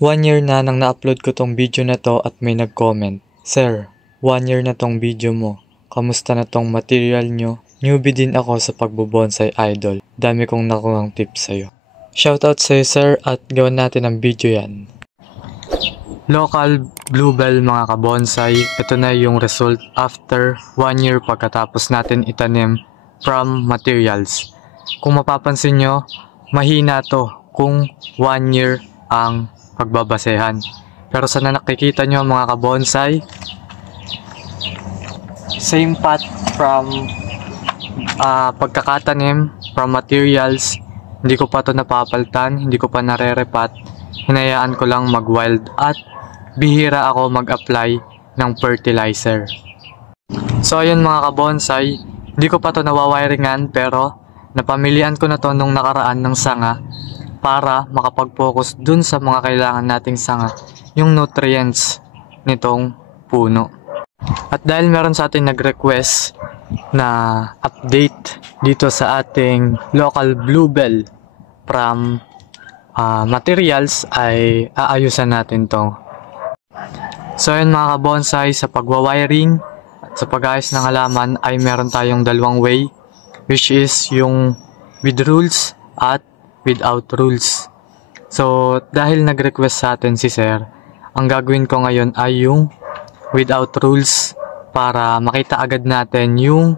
1 year na nang na-upload ko tong video na to at may nag-comment. Sir, 1 year na tong video mo. Kamusta na tong material nyo? Newbie din ako sa pagbobonsai idol. Dami kong nakuhang tips sa'yo. Shoutout sa'yo sir at gawin natin ang video yan. Local bluebell mga kabonsai. Ito na yung result after 1 year pagkatapos natin itanim from materials. Kung mapapansin nyo, mahina to kung 1 year ang pagbabasehan. Pero sa nakikita nyo mga kabonsai, same path from pagkakatanim from materials. Hindi ko pa to napapaltan, hindi ko pa nare-repat. Hinayaan ko lang mag-wild at bihira ako mag-apply ng fertilizer. So ayun mga kabonsai, hindi ko pa to nawawiringan pero napamilian ko na to nung nakaraan ng sanga para makapag-focus dun sa mga kailangan nating sanga, yung nutrients nitong puno. At dahil meron sa atin nag-request na update dito sa ating local bluebell from materials, ay aayusan natin to. So yun mga kabonsai, sa pagwawiring at sa pag-ayos ng halaman ay meron tayong dalawang way, which is yung with rules at without rules. So dahil nag-request sa atin si sir, ang gagawin ko ngayon ay yung without rules para makita agad natin yung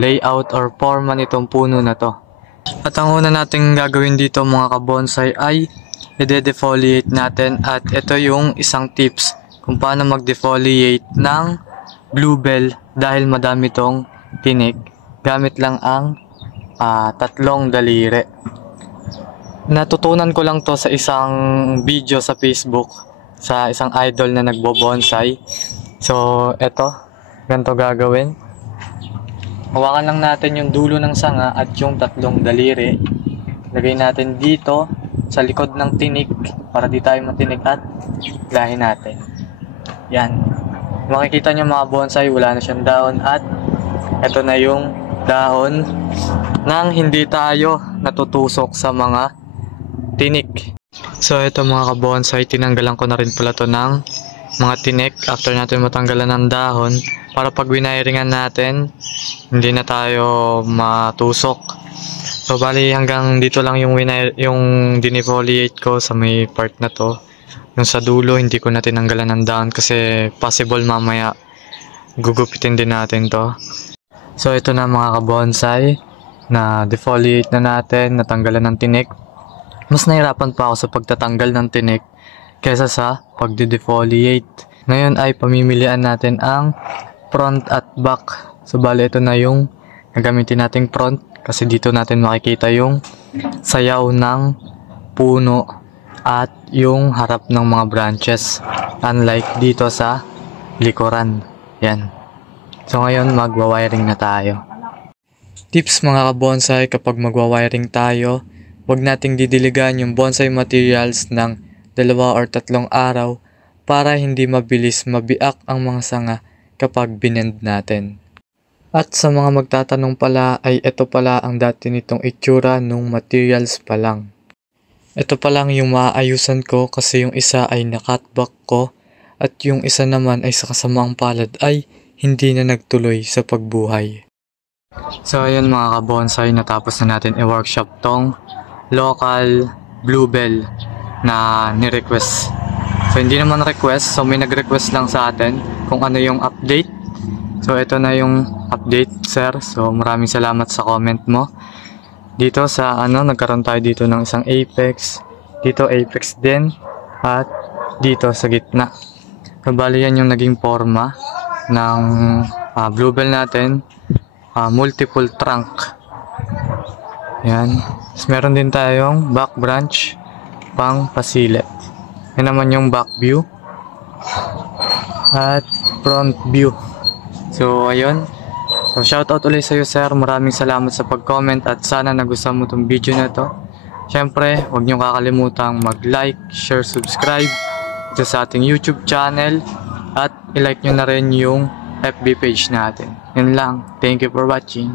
layout or forma nitong puno na to. At ang una nating gagawin dito mga kabonsai ay i-defoliate natin, at ito yung isang tips kung paano mag-defoliate ng bluebell dahil madami tong tinik. Gamit lang ang 3 daliri. Natutunan ko lang to sa isang video sa Facebook sa isang idol na nagbo-bonsai. So eto, ganito gagawin. Hawakan lang natin yung dulo ng sanga at yung 3 daliri. Lagay natin dito sa likod ng tinik para di tayo matinik at lahin natin. Yan. Makikita nyo mga bonsai, wala na siyang dahon at eto na yung dahon nang hindi tayo natutusok sa mga tinik. So ito mga kabonsai, tinanggalan ko na rin pala to ng mga tinik after natin matanggalan ng dahon para pag winayiringan natin hindi na tayo matusok. So bali hanggang dito lang yung dinefoliate ko sa may part na to. Yung sa dulo hindi ko na tinanggalan ng dahon kasi possible mamaya gugupitin din natin to. So ito na mga kabonsai, na defoliate na natin, natanggalan ng tinik. Mas nahirapan pa ako sa pagtatanggal ng tinik kaysa sa pagde-defoliate. Ngayon ay pamimilian natin ang front at back. So bali ito na yung gagamitin nating front kasi dito natin makikita yung sayaw ng puno at yung harap ng mga branches, unlike dito sa likuran. Yan. So ngayon magwa-wiring na tayo. Tips mga kabonsai, kapag magwa-wiring tayo, huwag nating didiligan yung bonsai materials ng 2 or 3 araw para hindi mabilis mabiak ang mga sanga kapag binend natin. At sa mga magtatanong pala, ay ito pala ang dati nitong itsura nung materials pa lang. Ito pa lang yung maaayusan ko kasi yung isa ay nakatback ko at yung isa naman ay sa kasamaang palad ay hindi na nagtuloy sa pagbuhay. So ayun mga kabonsai, natapos na natin i-workshop tong local bluebell na ni-request. So hindi naman request, so may nag-request lang sa atin kung ano yung update. So ito na yung update sir, so maraming salamat sa comment mo. Dito sa nagkaroon tayo dito ng isang apex, dito apex din, at dito sa gitna. So bali yan yung naging forma ng bluebell natin, multiple trunk. Yan. Tapos meron din tayong back branch pang pasilip. Yan naman yung back view at front view. So ayun. So shoutout ulit sa iyo sir. Maraming salamat sa pag-comment at sana nagustuhan mo tong video na to. Syempre, huwag niyo kakalimutang mag-like, share, subscribe dito sa ating YouTube channel at i-like nyo na rin yung FB page natin. Yun lang. Thank you for watching.